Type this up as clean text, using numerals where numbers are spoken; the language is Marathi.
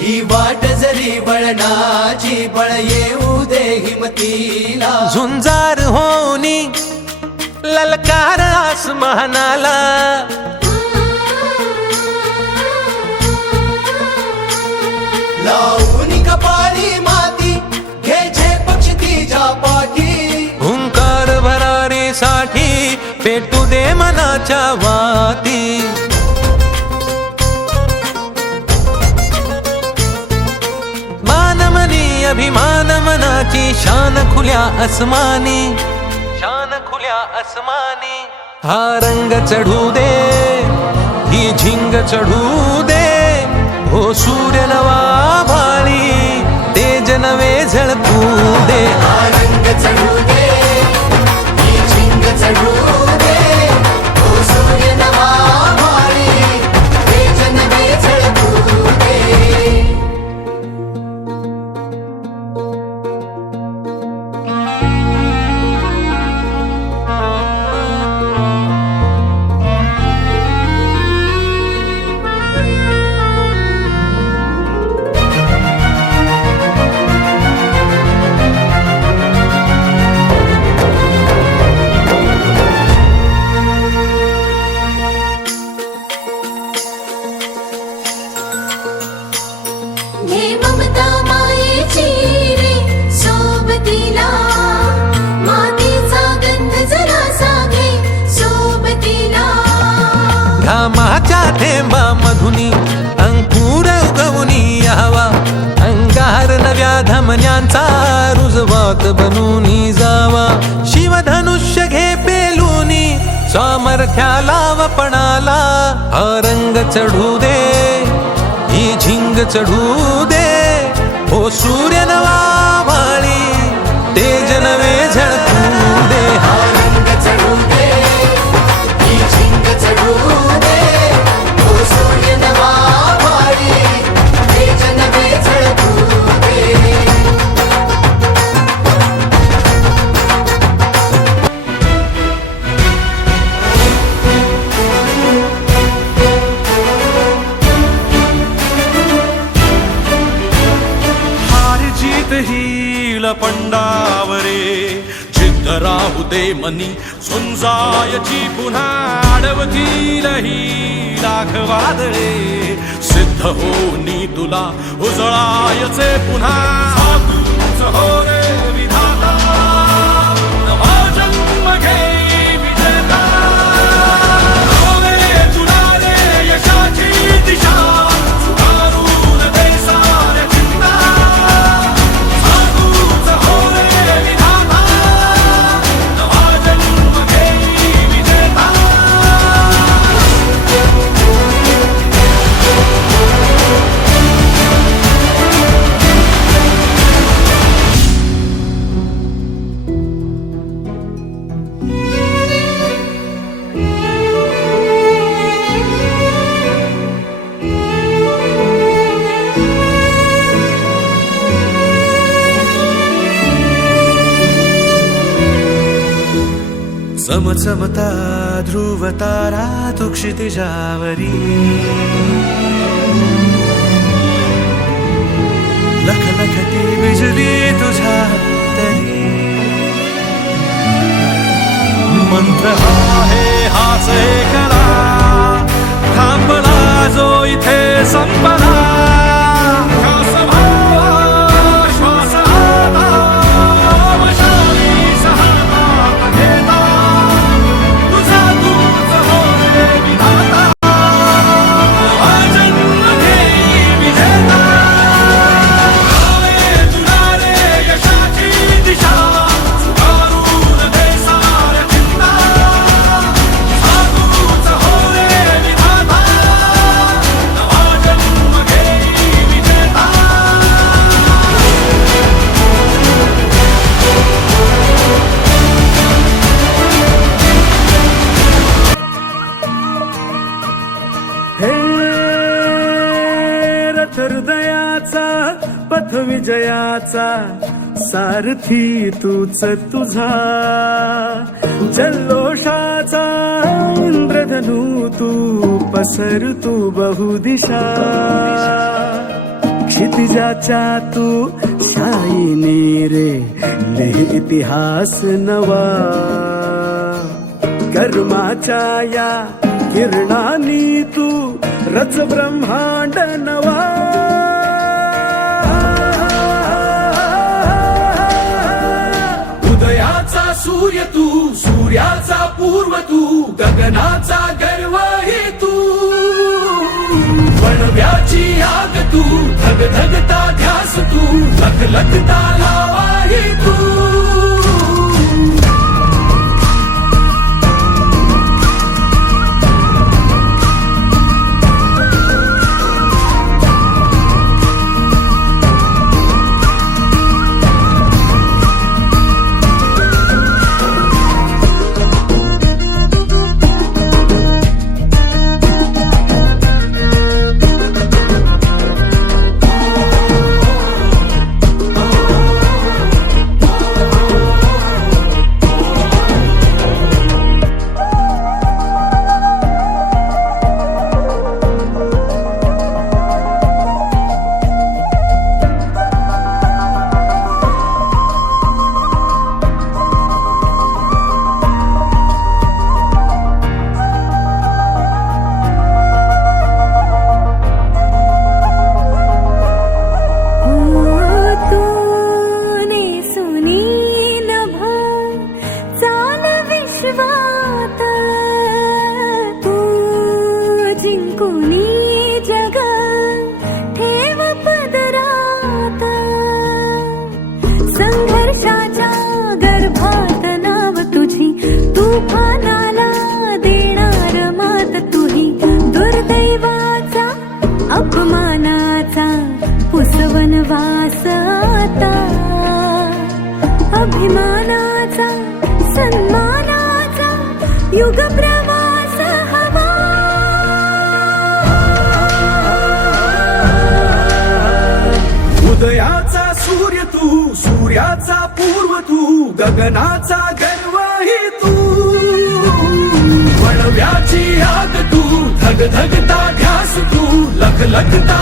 ही वाट जरी वळणाची बळ येऊ दे हिमतीला झुंजार होनी ललकार आसमानाला लावून कपाळी माती घे पक्ष तिच्या पाठी हुंकार भरारीसाठी पेटू दे मनाच्या वाती मानमनी अभिमान मनाची शान खुल्या आसमानी शान खुल्या आसमानी हा रंग चढू दे ही झिंग चढू दे हो सूर्य नवा भाळी तेज नवे झळकू दे हा रंग चढू दे ही झिंग चढू दे ओ सूर्य नवा भाळी तेज नवे झळकू दे हे ममता मायेची रे सोबतीला मातीचा गंध जरासा घे सोबतीला घामाच्या थेंबा मधुनी अंकुर उगवूनी यावा अंगार नव्या धमन्यांचा रुजवात बनूनी जावा शिवधनुष्य घे पेलूनी सामर्थ्याला वपणाला हा रंग चढू दे ही झिंग चढू दे हो सूर्य नवा भाळी तेज नवे झळकू दे हा रंग चढू दे ही झिंग चढू दे ओ सूर्य नवा भाळी तेज नवे झळकू दे हार जीत हील पंडावरे जिद्द राहू दे मनी झुंजायची पुन्हा अडवतील ही लाख वादळे सिद्ध होनी तुला उजळायचे पुन्हा साधूच हो रे विधाता नवा जन्म घे विजेता होवे तुला रे यशाची दिशा सुधारून दे साऱ्या चिंता साधूच हो रे विधाता नवा जन्म घे विजेता चमचमता ध्रुव तारा तू क्षितिजावरी लखलखती बिजली तुझ्या तरी मंत्र आहे हाच एकला थांबला जो इथे संपला श्वास भावा, श्वास आता, वशाली सहाता घेता तुझा तूच हो रे विधाता नवा जन्म घेई विजेता होवे तुला रे यशाची दिशा सुधारून दे साऱ्या चिंता साधूच हो रे विधाता नवा जन्म घेई विजेता हे रथ हृदयाचा पथ विजयाचा सारथी तूच तुझा जल्लोषाचा इंद्रधनू तू पसर तू बहुदिशा क्षितिजाच्या तू शाईने रे लिह इतिहास नवा कर्माच्या या किरणानी तू रच ब्रह्मांड नवा उदयाचा सूर्य तू सूर्याचा पूर्व तू गगनाचा गर्व हे तू वणव्याची आग तू धग धगता ध्यास तू लख लखता लावा हे तू संघर्षाच्या गर्भात नाव तुझी तुफानाला देणार मात तुही दुर्दैवाचा अपमानाचा पुसवन वास आता अभिमानाचा सन्मानाचा युग प्रवास हवा उदयाचा सूर्य तू सूर्याचा पूर्व तू गगनाचा गर्व ही तू वणव्याची आग तू धग धगता ध्यास तू लख लखता